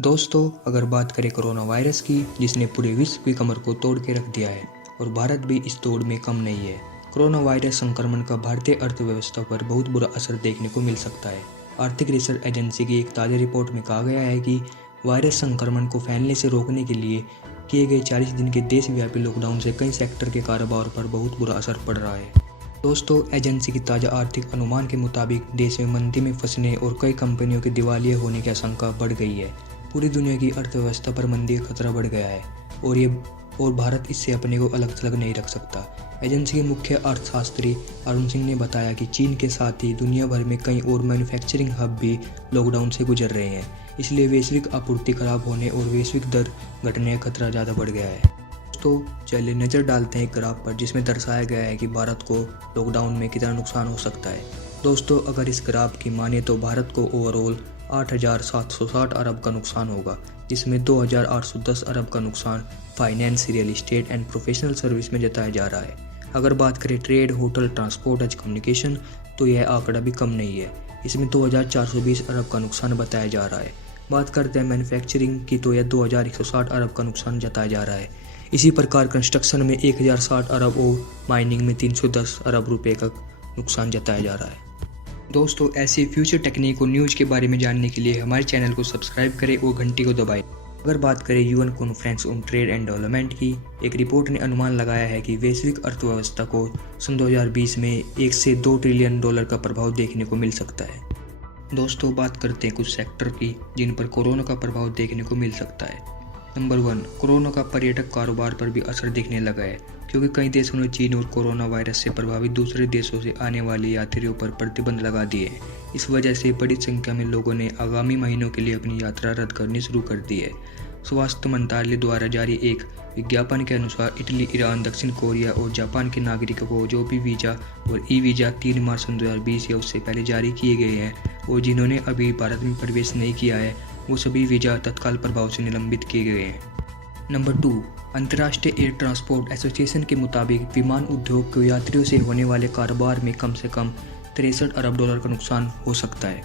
दोस्तों, अगर बात करें कोरोना वायरस की, जिसने पूरे विश्व की कमर को तोड़ के रख दिया है और भारत भी इस दौड़ में कम नहीं है। कोरोना वायरस संक्रमण का भारतीय अर्थव्यवस्था पर बहुत बुरा असर देखने को मिल सकता है। आर्थिक रिसर्च एजेंसी की एक ताज़ा रिपोर्ट में कहा गया है कि वायरस संक्रमण को फैलने से रोकने के लिए किए गए 40 दिन के देशव्यापी लॉकडाउन से कई सेक्टर के कारोबार पर बहुत बुरा असर पड़ रहा है। दोस्तों, एजेंसी की ताज़ा आर्थिक अनुमान के मुताबिक देश में मंदी में फंसने और कई कंपनियों के दिवालिया होने की आशंका बढ़ गई है। पूरी दुनिया की अर्थव्यवस्था पर मंदी का खतरा बढ़ गया है और भारत इससे अपने को अलग थलग नहीं रख सकता। एजेंसी के मुख्य अर्थशास्त्री अरुण सिंह ने बताया कि चीन के साथ ही दुनिया भर में कई और मैन्युफैक्चरिंग हब भी लॉकडाउन से गुजर रहे हैं। इसलिए वैश्विक आपूर्ति खराब होने और वैश्विक दर घटने का खतरा ज़्यादा बढ़ गया है। दोस्तों, चलिए नज़र डालते हैं एक ग्राफ पर जिसमें दर्शाया गया है कि भारत को लॉकडाउन में कितना नुकसान हो सकता है। दोस्तों, अगर इस ग्राफ की माने तो भारत को ओवरऑल 8,760 अरब का नुकसान होगा, जिसमें 2,810 अरब का नुकसान finance, real estate and professional service में जताया जा रहा है। अगर बात करें trade, hotel, transport and communication, तो यह आंकड़ा भी कम नहीं है। इसमें 2,420 अरब का नुकसान बताया जा रहा है। बात करते हैं मैन्युफैक्चरिंग की, तो यह 2,160 अरब का नुकसान जताया जा रहा है। इसी प्रकार कंस्ट्रक्शन में 1,060 अरब और माइनिंग में 310 अरब रुपये का नुकसान जताया जा रहा है। दोस्तों, ऐसी फ्यूचर टेक्निक और न्यूज़ के बारे में जानने के लिए हमारे चैनल को सब्सक्राइब करें और घंटी को दबाएं। अगर बात करें UN conference on trade and development की, एक रिपोर्ट ने अनुमान लगाया है कि वैश्विक अर्थव्यवस्था को सन 2020 में 1 से 2 ट्रिलियन डॉलर का प्रभाव देखने को मिल सकता है। दोस्तों, बात करते हैं कुछ सेक्टर की जिन पर कोरोना का प्रभाव देखने को मिल सकता है। नंबर 1, कोरोना का पर्यटक कारोबार पर भी असर दिखने लगा है, क्योंकि कई देशों ने चीन और कोरोना वायरस से प्रभावित दूसरे देशों से आने वाले यात्रियों पर प्रतिबंध लगा दिए हैं। इस वजह से बड़ी संख्या में लोगों ने आगामी महीनों के लिए अपनी यात्रा रद्द करनी शुरू कर दी है। स्वास्थ्य मंत्रालय द्वारा जारी एक विज्ञापन के अनुसार इटली, ईरान, दक्षिण कोरिया और जापान के नागरिकों को जो भी वीज़ा और ई वीज़ा 3 मार्च 2020 या उससे पहले जारी किए गए हैं और जिन्होंने अभी भारत में प्रवेश नहीं किया है, वो सभी वीज़ा तत्काल प्रभाव से निलंबित किए गए हैं। नंबर 2, अंतर्राष्ट्रीय एयर ट्रांसपोर्ट एसोसिएशन के मुताबिक विमान उद्योग को यात्रियों से होने वाले कारोबार में कम से कम 63 अरब डॉलर का नुकसान हो सकता है।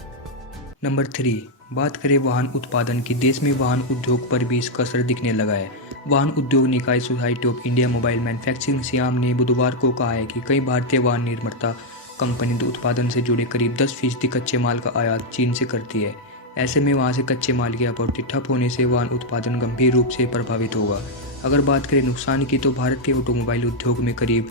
नंबर 3, बात करें वाहन उत्पादन की, देश में वाहन उद्योग पर भी इसका असर दिखने लगा है। वाहन उद्योग निकाय society of India mobile manufacturing SIAM ने बुधवार को कहा है कि कई भारतीय वाहन निर्माता कंपनी उत्पादन से जुड़े करीब 10% कच्चे माल का आयात चीन से करती है। ऐसे में वहां से कच्चे माल की आपूर्ति ठप होने से वाहन उत्पादन गंभीर रूप से प्रभावित होगा। अगर बात करें नुकसान की, तो भारत के ऑटोमोबाइल उद्योग में करीब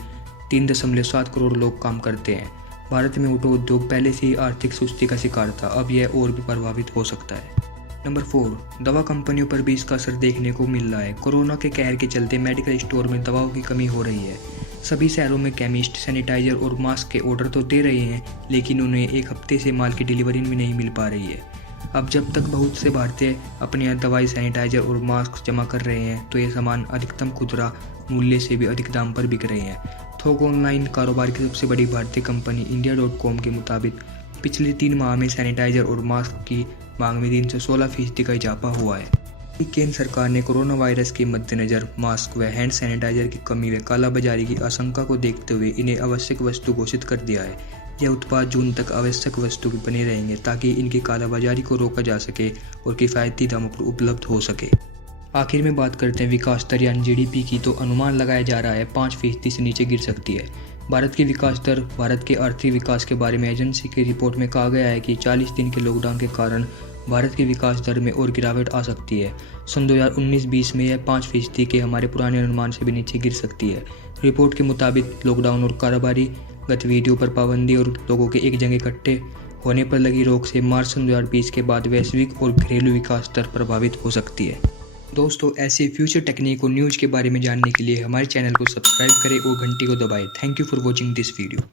3.7 करोड़ लोग काम करते हैं। भारत में ऑटो उद्योग पहले से ही आर्थिक सुस्ती का शिकार था, अब यह और भी प्रभावित हो सकता है। नंबर 4, दवा कंपनियों पर भी इसका असर देखने को मिल रहा है। कोरोना के कहर के चलते मेडिकल स्टोर में दवाओं की कमी हो रही है। सभी शहरों में केमिस्ट सैनिटाइजर और मास्क के ऑर्डर तो दे रहे हैं, लेकिन उन्हें एक हफ्ते से माल की डिलीवरी भी नहीं मिल पा रही है। अब जब तक बहुत से भारतीय अपने यहाँ दवाई, सैनिटाइजर और मास्क जमा कर रहे हैं, तो ये सामान अधिकतम खुदरा मूल्य से भी अधिक दाम पर बिक रहे हैं। थोक ऑनलाइन कारोबार की सबसे बड़ी भारतीय कंपनी इंडिया.com के मुताबिक पिछले 3 माह में सैनिटाइजर और मास्क की मांग में 316% का इजाफा हुआ है। केंद्र सरकार ने कोरोना वायरस के मद्देनज़र मास्क व हैंड सैनिटाइजर की कमी व कालाबाजारी की आशंका को देखते हुए इन्हें आवश्यक वस्तु घोषित कर दिया है। यह उत्पाद जून तक आवश्यक वस्तु बने रहेंगे ताकि इनकी कालाबाजारी को रोका जा सके और किफ़ायती दामों पर उपलब्ध हो सके। आखिर में बात करते हैं विकास दर यानी जीडीपी की, तो अनुमान लगाया जा रहा है 5% से नीचे गिर सकती है। भारत की विकास दर, भारत के आर्थिक विकास के बारे में एजेंसी की रिपोर्ट में कहा गया है कि 40 दिन के लॉकडाउन के कारण भारत की विकास दर में और गिरावट आ सकती है। सन 2019-20 में यह 5% के हमारे पुराने अनुमान से भी नीचे गिर सकती है। रिपोर्ट के मुताबिक लॉकडाउन और कारोबारी गतिविधियों पर पाबंदी और लोगों के एक जगह इकट्ठे होने पर लगी रोक से मार्च 2020 के बाद वैश्विक और घरेलू विकास दर प्रभावित हो सकती है। दोस्तों, ऐसे फ्यूचर टेक्निक और न्यूज़ के बारे में जानने के लिए हमारे चैनल को सब्सक्राइब करें और घंटी को दबाएं। Thank you for watching this video.